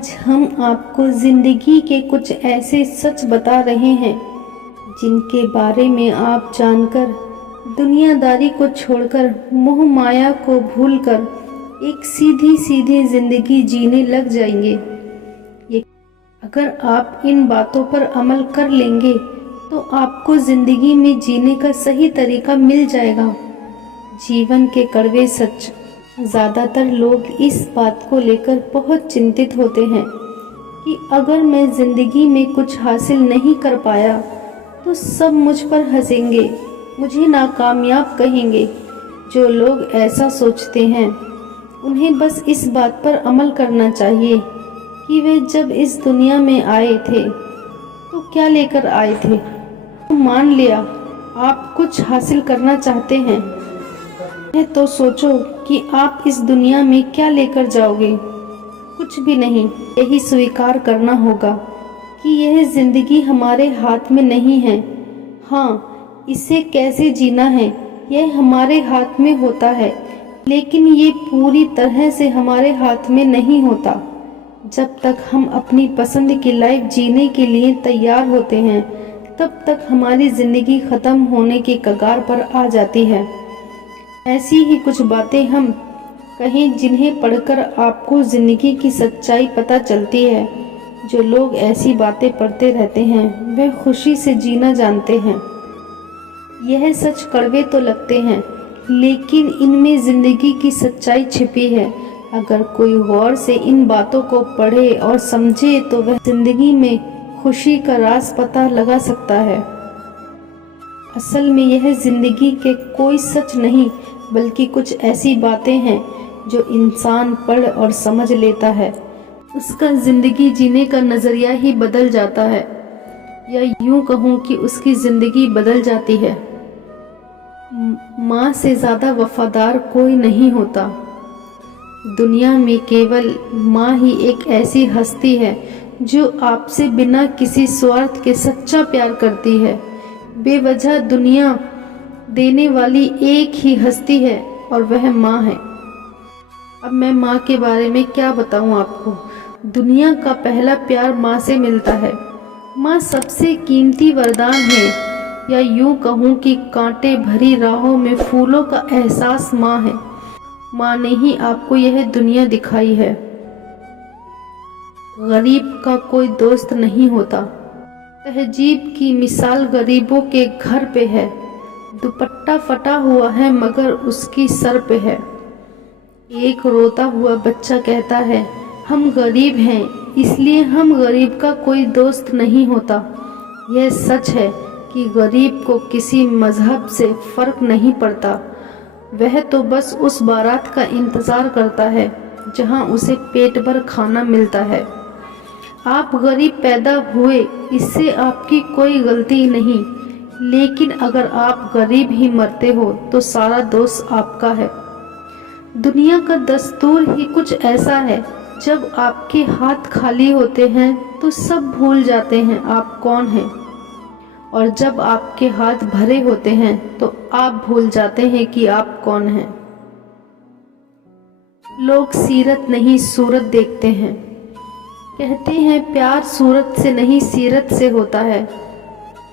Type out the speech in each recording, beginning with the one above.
आज हम आपको जिंदगी के कुछ ऐसे सच बता रहे हैं जिनके बारे में आप जानकर दुनियादारी को छोड़कर मोह माया को भूलकर एक सीधी सीधी जिंदगी जीने लग जाएंगे। ये अगर आप इन बातों पर अमल कर लेंगे तो आपको जिंदगी में जीने का सही तरीका मिल जाएगा। जीवन के कड़वे सच। ज़्यादातर लोग इस बात को लेकर बहुत चिंतित होते हैं कि अगर मैं ज़िंदगी में कुछ हासिल नहीं कर पाया तो सब मुझ पर हंसेंगे, मुझे नाकामयाब कहेंगे। जो लोग ऐसा सोचते हैं उन्हें बस इस बात पर अमल करना चाहिए कि वे जब इस दुनिया में आए थे तो क्या लेकर आए थे। तो मान लिया आप कुछ हासिल करना चाहते हैं तो सोचो कि आप इस दुनिया में क्या लेकर जाओगे। कुछ भी नहीं। यही स्वीकार करना होगा कि यह जिंदगी हमारे हाथ में नहीं है। हाँ, इसे कैसे जीना है यह हमारे हाथ में होता है, लेकिन ये पूरी तरह से हमारे हाथ में नहीं होता। जब तक हम अपनी पसंद की लाइफ जीने के लिए तैयार होते हैं तब तक हमारी ज़िंदगी ख़त्म होने की कगार पर आ जाती है। ऐसी ही कुछ बातें हम कहें जिन्हें पढ़कर आपको ज़िंदगी की सच्चाई पता चलती है। जो लोग ऐसी बातें पढ़ते रहते हैं वे खुशी से जीना जानते हैं। यह सच कड़वे तो लगते हैं, लेकिन इनमें ज़िंदगी की सच्चाई छिपी है। अगर कोई गौर से इन बातों को पढ़े और समझे तो वह ज़िंदगी में खुशी का राज पता लगा सकता है। असल में यह ज़िंदगी के कोई सच नहीं बल्कि कुछ ऐसी बातें हैं जो इंसान पढ़ और समझ लेता है, उसका ज़िंदगी जीने का नज़रिया ही बदल जाता है, या यूं कहूँ कि उसकी ज़िंदगी बदल जाती है। माँ से ज़्यादा वफादार कोई नहीं होता। दुनिया में केवल माँ ही एक ऐसी हस्ती है जो आपसे बिना किसी स्वार्थ के सच्चा प्यार करती है। बेवजह दुनिया देने वाली एक ही हस्ती है और वह माँ है। अब मैं माँ के बारे में क्या बताऊँ आपको। दुनिया का पहला प्यार माँ से मिलता है। माँ सबसे कीमती वरदान है, या यूं कहूँ कि कांटे भरी राहों में फूलों का एहसास माँ है। माँ ने ही आपको यह दुनिया दिखाई है। गरीब का कोई दोस्त नहीं होता। तहजीब की मिसाल गरीबों के घर पे है। दुपट्टा फटा हुआ है मगर उसकी सर पे है। एक रोता हुआ बच्चा कहता है हम गरीब हैं इसलिए हम गरीब का कोई दोस्त नहीं होता। यह सच है कि गरीब को किसी मजहब से फर्क नहीं पड़ता। वह तो बस उस बारात का इंतज़ार करता है जहां उसे पेट भर खाना मिलता है। आप गरीब पैदा हुए इससे आपकी कोई गलती नहीं, लेकिन अगर आप गरीब ही मरते हो तो सारा दोष आपका है। दुनिया का दस्तूर ही कुछ ऐसा है, जब आपके हाथ खाली होते हैं तो सब भूल जाते हैं आप कौन हैं, और जब आपके हाथ भरे होते हैं तो आप भूल जाते हैं कि आप कौन हैं। लोग सीरत नहीं सूरत देखते हैं। कहते हैं प्यार सूरत से नहीं सीरत से होता है,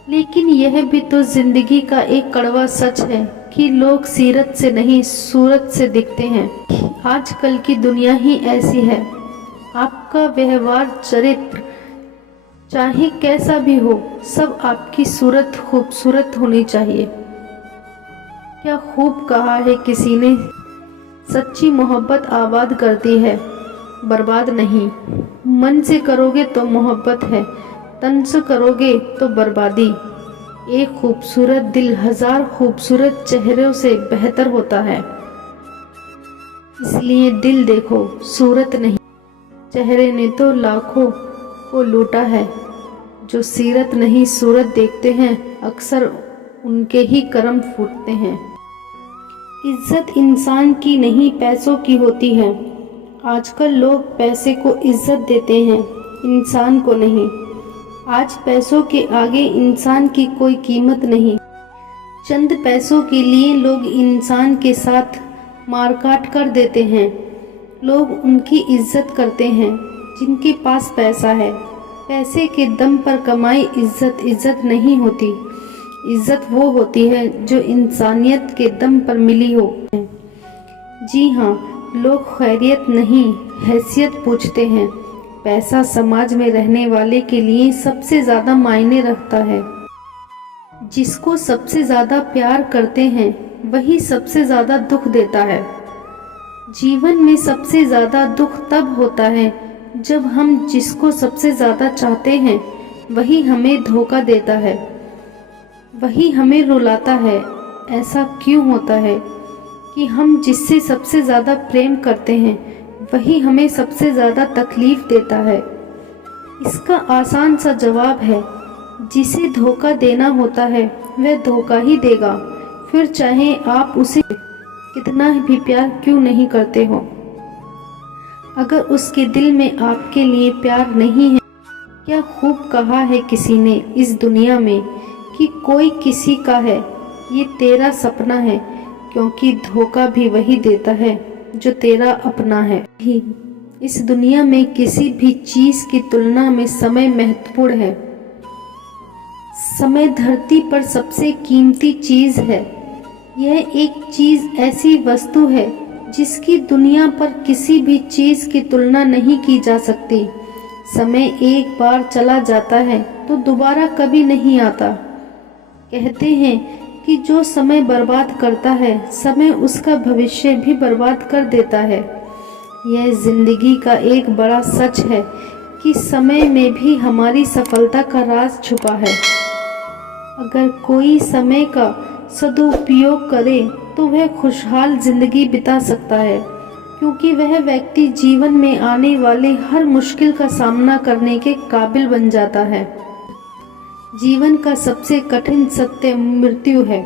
लेकिन यह भी तो जिंदगी का एक कड़वा सच है कि लोग सीरत से नहीं सूरत से दिखते हैं। आजकल की दुनिया ही ऐसी है। आपका व्यवहार चरित्र चाहे कैसा भी हो, सब आपकी सूरत खूबसूरत होनी चाहिए। क्या खूब कहा है किसी ने, सच्ची मोहब्बत आबाद करती है, बर्बाद नहीं। मन से करोगे तो मोहब्बत है, तन से करोगे तो बर्बादी। एक खूबसूरत दिल हजार खूबसूरत चेहरों से बेहतर होता है। इसलिए दिल देखो, सूरत नहीं। चेहरे ने तो लाखों को लूटा है। जो सीरत नहीं सूरत देखते हैं, अक्सर उनके ही कर्म फूटते हैं। इज्जत इंसान की नहीं पैसों की होती है। आजकल लोग पैसे को इज्जत देते हैं, इंसान को नहीं। आज पैसों के आगे इंसान की कोई कीमत नहीं। चंद पैसों के लिए लोग इंसान के साथ मारकाट कर देते हैं। लोग उनकी इज्जत करते हैं जिनके पास पैसा है। पैसे के दम पर कमाई इज्जत नहीं होती। इज्जत वो होती है जो इंसानियत के दम पर मिली हो। जी हाँ, लोग खैरियत नहीं हैसियत पूछते हैं। पैसा समाज में रहने वाले के लिए सबसे ज़्यादा मायने रखता है। जिसको सबसे ज़्यादा प्यार करते हैं वही सबसे ज़्यादा दुख देता है। जीवन में सबसे ज़्यादा दुख तब होता है जब हम जिसको सबसे ज़्यादा चाहते हैं वही हमें धोखा देता है, वही हमें रुलाता है। ऐसा क्यों होता है कि हम जिससे सबसे ज़्यादा प्रेम करते हैं वही हमें सबसे ज़्यादा तकलीफ़ देता है? इसका आसान सा जवाब है, जिसे धोखा देना होता है वह धोखा ही देगा, फिर चाहे आप उसे कितना भी प्यार क्यों नहीं करते हो। अगर उसके दिल में आपके लिए प्यार नहीं है, क्या खूब कहा है किसी ने इस दुनिया में कि कोई किसी का है, ये तेरा सपना है, क्योंकि धोखा भी वही देता है जो तेरा अपना है। इस दुनिया में किसी भी चीज़ की तुलना में समय महत्वपूर्ण है। समय धरती पर सबसे कीमती चीज़ है। यह एक चीज़ ऐसी वस्तु है जिसकी दुनिया पर किसी भी चीज़ की तुलना नहीं की जा सकती। समय एक बार चला जाता है तो दोबारा कभी नहीं आता। कहते हैं कि जो समय बर्बाद करता है समय उसका भविष्य भी बर्बाद कर देता है। यह जिंदगी का एक बड़ा सच है कि समय में भी हमारी सफलता का राज छुपा है। अगर कोई समय का सदुपयोग करे तो वह खुशहाल जिंदगी बिता सकता है, क्योंकि वह व्यक्ति जीवन में आने वाले हर मुश्किल का सामना करने के काबिल बन जाता है। जीवन का सबसे कठिन सत्य मृत्यु है।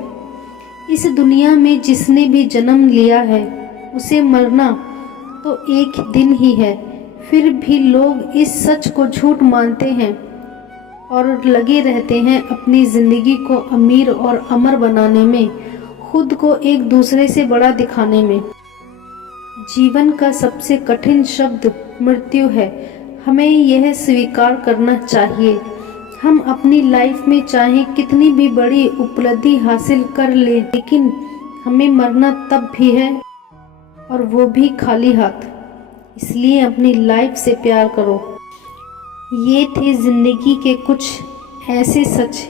इस दुनिया में जिसने भी जन्म लिया है उसे मरना तो एक दिन ही है। फिर भी लोग इस सच को झूठ मानते हैं और लगे रहते हैं अपनी ज़िंदगी को अमीर और अमर बनाने में, खुद को एक दूसरे से बड़ा दिखाने में। जीवन का सबसे कठिन शब्द मृत्यु है। हमें यह स्वीकार करना चाहिए। हम अपनी लाइफ में चाहे कितनी भी बड़ी उपलब्धि हासिल कर ले, लेकिन हमें मरना तब भी है, और वो भी खाली हाथ। इसलिए अपनी लाइफ से प्यार करो। ये थे जिंदगी के कुछ ऐसे सच,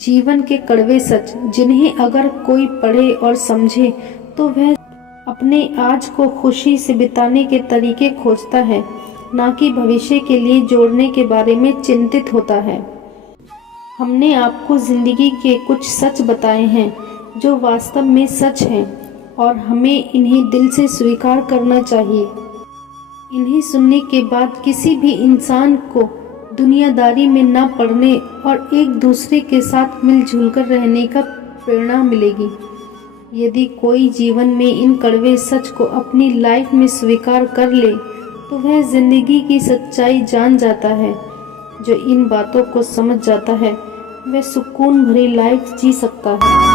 जीवन के कड़वे सच, जिन्हें अगर कोई पढ़े और समझे तो वह अपने आज को खुशी से बिताने के तरीके खोजता है, ना कि भविष्य के लिए जोड़ने के बारे में चिंतित होता है। हमने आपको ज़िंदगी के कुछ सच बताए हैं जो वास्तव में सच हैं, और हमें इन्हें दिल से स्वीकार करना चाहिए। इन्हें सुनने के बाद किसी भी इंसान को दुनियादारी में ना पड़ने और एक दूसरे के साथ मिलजुल कर रहने का प्रेरणा मिलेगी। यदि कोई जीवन में इन कड़वे सच को अपनी लाइफ में स्वीकार कर ले तो वह जिंदगी की सच्चाई जान जाता है। जो इन बातों को समझ जाता है वह सुकून भरी लाइफ जी सकता है।